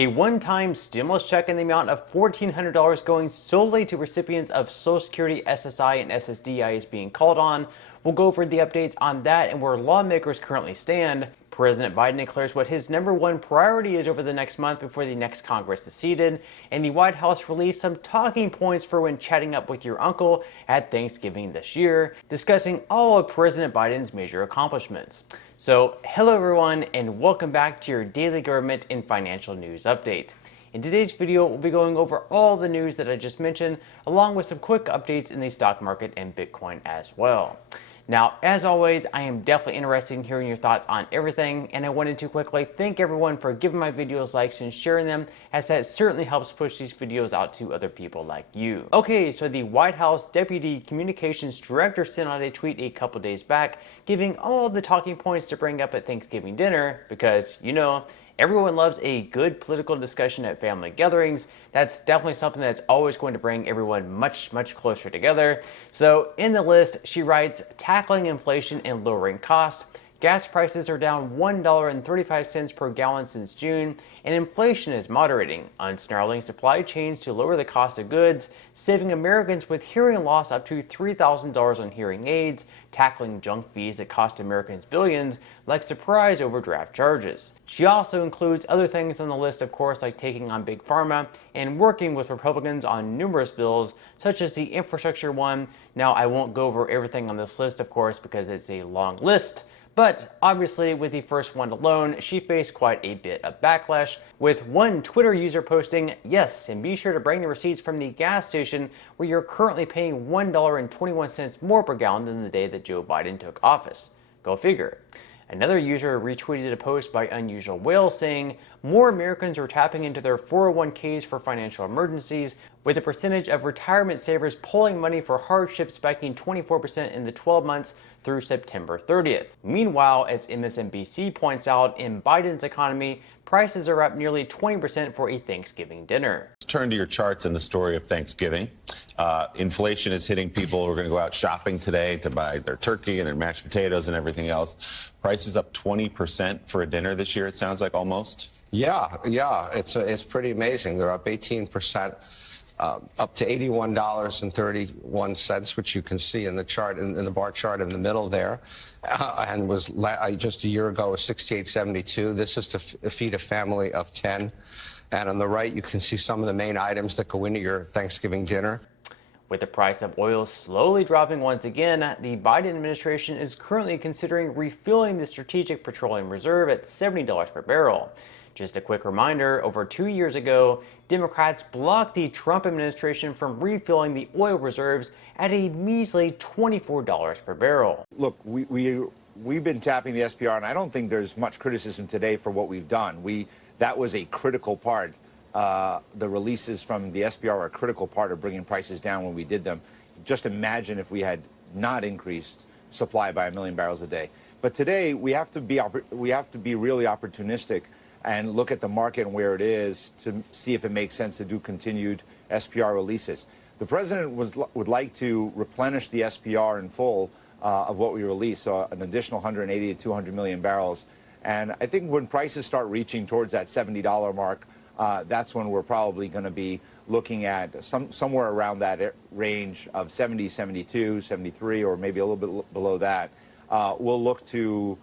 A one-time stimulus check in the amount of $1,400 going solely to recipients of Social Security, SSI, and Ssdi is being called on. We'll go over the updates on that and where lawmakers currently stand. President Biden declares what his #1 priority is over the next month before the next Congress is seated, and the White House released some talking points for when chatting up with your uncle at Thanksgiving this year, discussing all of President Biden's major accomplishments. So, hello everyone, and welcome back to your daily government and financial news update. In today's video, we'll be going over all the news that I just mentioned, along with some quick updates in the stock market and Bitcoin as well. Now, as always, I am definitely interested in hearing your thoughts on everything, and I wanted to quickly thank everyone for giving my videos likes and sharing them, as that certainly helps push these videos out to other people like you. Okay, so the White House Deputy Communications Director sent out a tweet a couple days back, giving all the talking points to bring up at Thanksgiving dinner, because, you know, everyone loves a good political discussion at family gatherings. That's definitely something that's always going to bring everyone much closer together. So in the list, she writes, tackling inflation and lowering costs. Gas prices are down $1.35 per gallon since June, and inflation is moderating, unsnarling supply chains to lower the cost of goods, saving Americans with hearing loss up to $3,000 on hearing aids, tackling junk fees that cost Americans billions, like surprise overdraft charges. She also includes other things on the list, of course, like taking on Big Pharma and working with Republicans on numerous bills, such as the infrastructure one. Now, I won't go over everything on this list, of course, because it's a long list. But obviously, with the first one alone, she faced quite a bit of backlash, with one Twitter user posting, "Yes, and be sure to bring the receipts from the gas station where you're currently paying $1.21 more per gallon than the day that Joe Biden took office." Go figure. Another user retweeted a post by Unusual Whale saying, more Americans are tapping into their 401ks for financial emergencies, with the percentage of retirement savers pulling money for hardship spiking 24% in the 12 months through September 30th. Meanwhile, as MSNBC points out, in Biden's economy, prices are up nearly 20% for a Thanksgiving dinner. Turn to your charts in the story of Thanksgiving. Inflation is hitting people who are going to go out shopping today to buy their turkey and their mashed potatoes and everything else. Prices up 20% for a dinner this year, it sounds like, almost. Yeah, it's pretty amazing. They're up 18%, up to $81.31, which you can see in the chart, in the bar chart in the middle there, and was just a year ago was 68.72. This is to feed a family of 10. And on the right, you can see some of the main items that go into your Thanksgiving dinner. With the price of oil slowly dropping once again, the Biden administration is currently considering refilling the Strategic Petroleum Reserve at $70 per barrel. Just a quick reminder, over 2 years ago, Democrats blocked the Trump administration from refilling the oil reserves at a measly $24 per barrel. Look, we've been tapping the SPR, and I don't think there's much criticism today for what we've done. That was a critical part. The releases from the SPR are a critical part of bringing prices down when we did them. Just imagine if we had not increased supply by 1 million barrels a day. But today we have to be really opportunistic and look at the market and where it is to see if it makes sense to do continued SPR releases. The president would like to replenish the SPR in full of what we released, so an additional 180 to 200 million barrels. And I think when prices start reaching towards that $70 mark, that's when we're probably going to be looking at somewhere around that range of 70, 72, 73, or maybe a little bit below that. We'll look to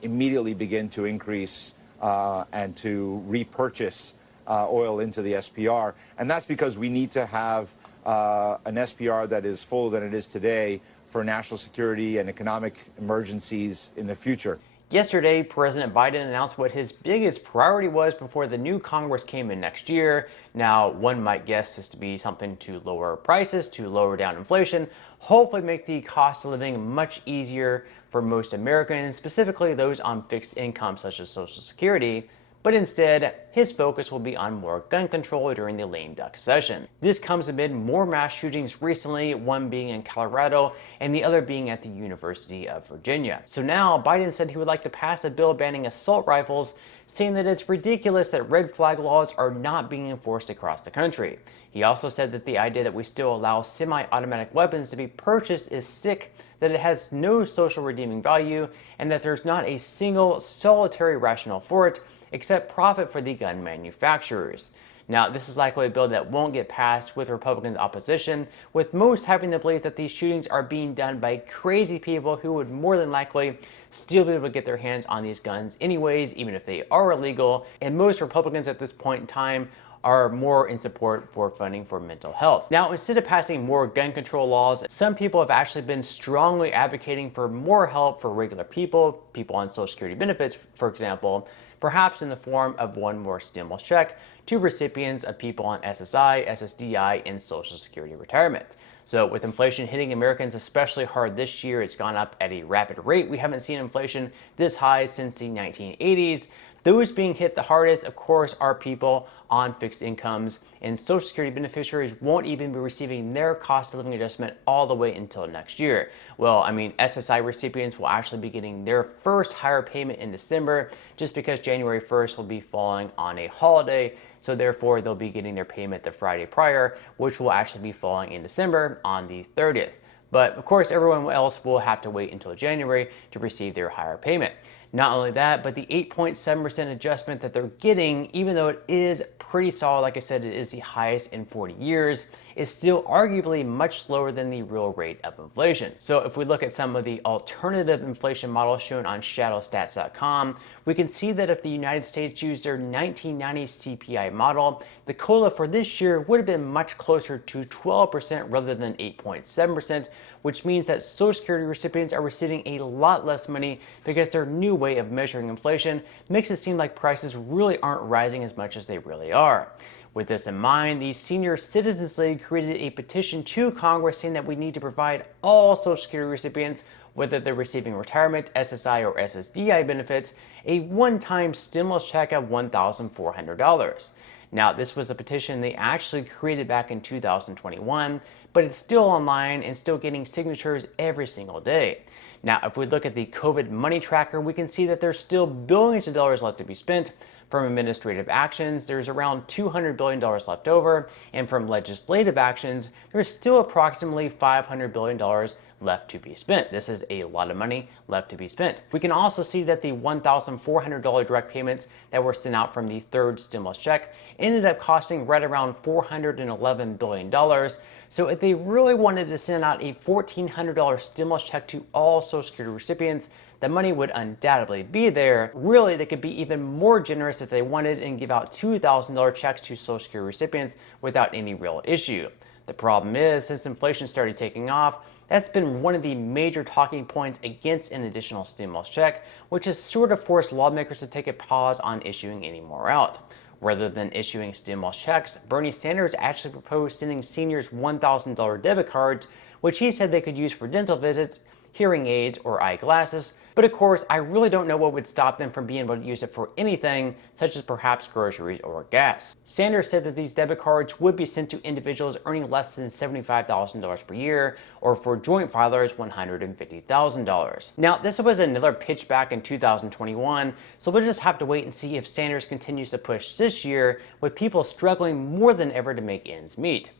immediately begin to increase and to repurchase oil into the SPR. And that's because we need to have an SPR that is fuller than it is today for national security and economic emergencies in the future. Yesterday, President Biden announced what his biggest priority was before the new Congress came in next year. Now, one might guess this to be something to lower prices, to lower down inflation, hopefully make the cost of living much easier for most Americans, specifically those on fixed income such as Social Security. But instead, his focus will be on more gun control during the lame duck session. This comes amid more mass shootings recently, one being in Colorado and the other being at the University of Virginia. So now, Biden said he would like to pass a bill banning assault rifles, saying that it's ridiculous that red flag laws are not being enforced across the country. He also said that the idea that we still allow semi-automatic weapons to be purchased is sick, that it has no social redeeming value, and that there's not a single solitary rationale for it, except profit for the gun manufacturers. Now, this is likely a bill that won't get passed with Republicans' opposition, with most having the belief that these shootings are being done by crazy people who would more than likely still be able to get their hands on these guns anyways, even if they are illegal. And most Republicans at this point in time are more in support for funding for mental health. Now, instead of passing more gun control laws, some people have actually been strongly advocating for more help for regular people, people on Social Security benefits, for example, perhaps in the form of one more stimulus check to recipients of people on SSI, SSDI, and Social Security retirement. So with inflation hitting Americans especially hard this year, it's gone up at a rapid rate. We haven't seen inflation this high since the 1980s. Those being hit the hardest, of course, are people on fixed incomes, and Social Security beneficiaries won't even be receiving their cost of living adjustment all the way until next year. Well, I mean, SSI recipients will actually be getting their first higher payment in December, just because January 1st will be falling on a holiday, so therefore they'll be getting their payment the Friday prior, which will actually be falling in December on the 30th. But of course, everyone else will have to wait until January to receive their higher payment. Not only that, but the 8.7% adjustment that they're getting, even though it is pretty solid, like I said, it is the highest in 40 years, is still arguably much slower than the real rate of inflation. So if we look at some of the alternative inflation models shown on shadowstats.com, we can see that if the United States used their 1990 CPI model, the COLA for this year would have been much closer to 12% rather than 8.7%, which means that Social Security recipients are receiving a lot less money because their new way of measuring inflation makes it seem like prices really aren't rising as much as they really are. With this in mind, the Senior Citizens League created a petition to Congress saying that we need to provide all Social Security recipients, whether they're receiving retirement, SSI, or SSDI benefits, a one-time stimulus check of $1,400. Now, this was a petition they actually created back in 2021, but it's still online and still getting signatures every single day. Now, if we look at the COVID money tracker, we can see that there's still billions of dollars left to be spent. From administrative actions, there's around $200 billion left over, and from legislative actions, there's still approximately $500 billion left to be spent. This is a lot of money left to be spent. We can also see that the $1,400 direct payments that were sent out from the third stimulus check ended up costing right around $411 billion. So if they really wanted to send out a $1,400 stimulus check to all Social Security recipients, the money would undoubtedly be there. Really, they could be even more generous if they wanted and give out $2,000 checks to Social Security recipients without any real issue. The problem is, since inflation started taking off, that's been one of the major talking points against an additional stimulus check, which has sort of forced lawmakers to take a pause on issuing any more out. Rather than issuing stimulus checks, Bernie Sanders actually proposed sending seniors $1,000 debit cards, which he said they could use for dental visits, hearing aids, or eyeglasses. But of course, I really don't know what would stop them from being able to use it for anything, such as perhaps groceries or gas. Sanders said that these debit cards would be sent to individuals earning less than $75,000 per year, or for joint filers, $150,000. Now, this was another pitch back in 2021, so we'll just have to wait and see if Sanders continues to push this year, with people struggling more than ever to make ends meet.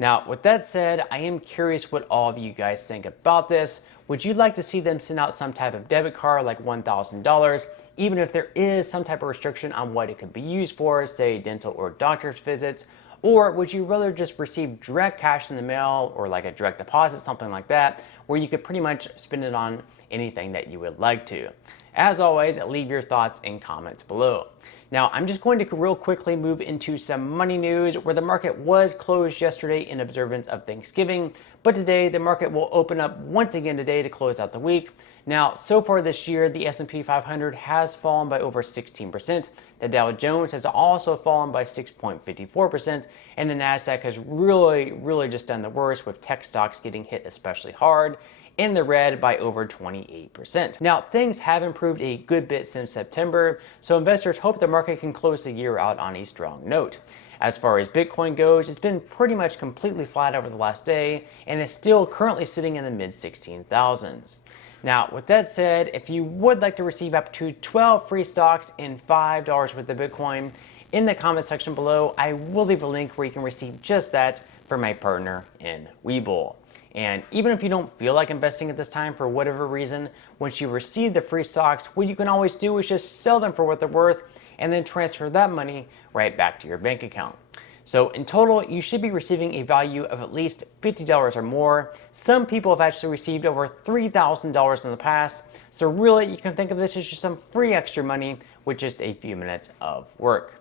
Now, with that said, I am curious what all of you guys think about this. Would you like to see them send out some type of debit card like $1,000, even if there is some type of restriction on what it could be used for, say dental or doctor's visits? Or would you rather just receive direct cash in the mail or like a direct deposit, something like that, where you could pretty much spend it on anything that you would like to? As always, leave your thoughts in comments below. Now, I'm just going to real quickly move into some money news, where the market was closed yesterday in observance of Thanksgiving, but today the market will open up once again today to close out the week. Now, so far this year, the S&P 500 has fallen by over 16%. The Dow Jones has also fallen by 6.54%, and the Nasdaq has really just done the worst, with tech stocks getting hit especially hard, in the red by over 28%. Now, things have improved a good bit since September, so investors hope the market can close the year out on a strong note. As far as Bitcoin goes, it's been pretty much completely flat over the last day, and is still currently sitting in the mid 16,000s. Now, with that said, if you would like to receive up to 12 free stocks and $5 worth of Bitcoin, in the comment section below, I will leave a link where you can receive just that from my partner in Webull. And even if you don't feel like investing at this time for whatever reason, once you receive the free stocks, what you can always do is just sell them for what they're worth and then transfer that money right back to your bank account. So in total, you should be receiving a value of at least $50 or more. Some people have actually received over $3,000 in the past. So really, you can think of this as just some free extra money with just a few minutes of work.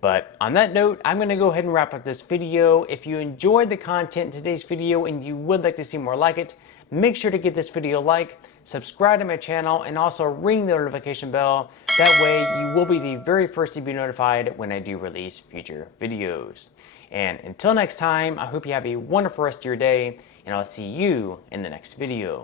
But on that note, I'm going to go ahead and wrap up this video. If you enjoyed the content in today's video and you would like to see more like it, make sure to give this video a like, subscribe to my channel, and also ring the notification bell. That way you will be the very first to be notified when I do release future videos. And until next time, I hope you have a wonderful rest of your day, and I'll see you in the next video.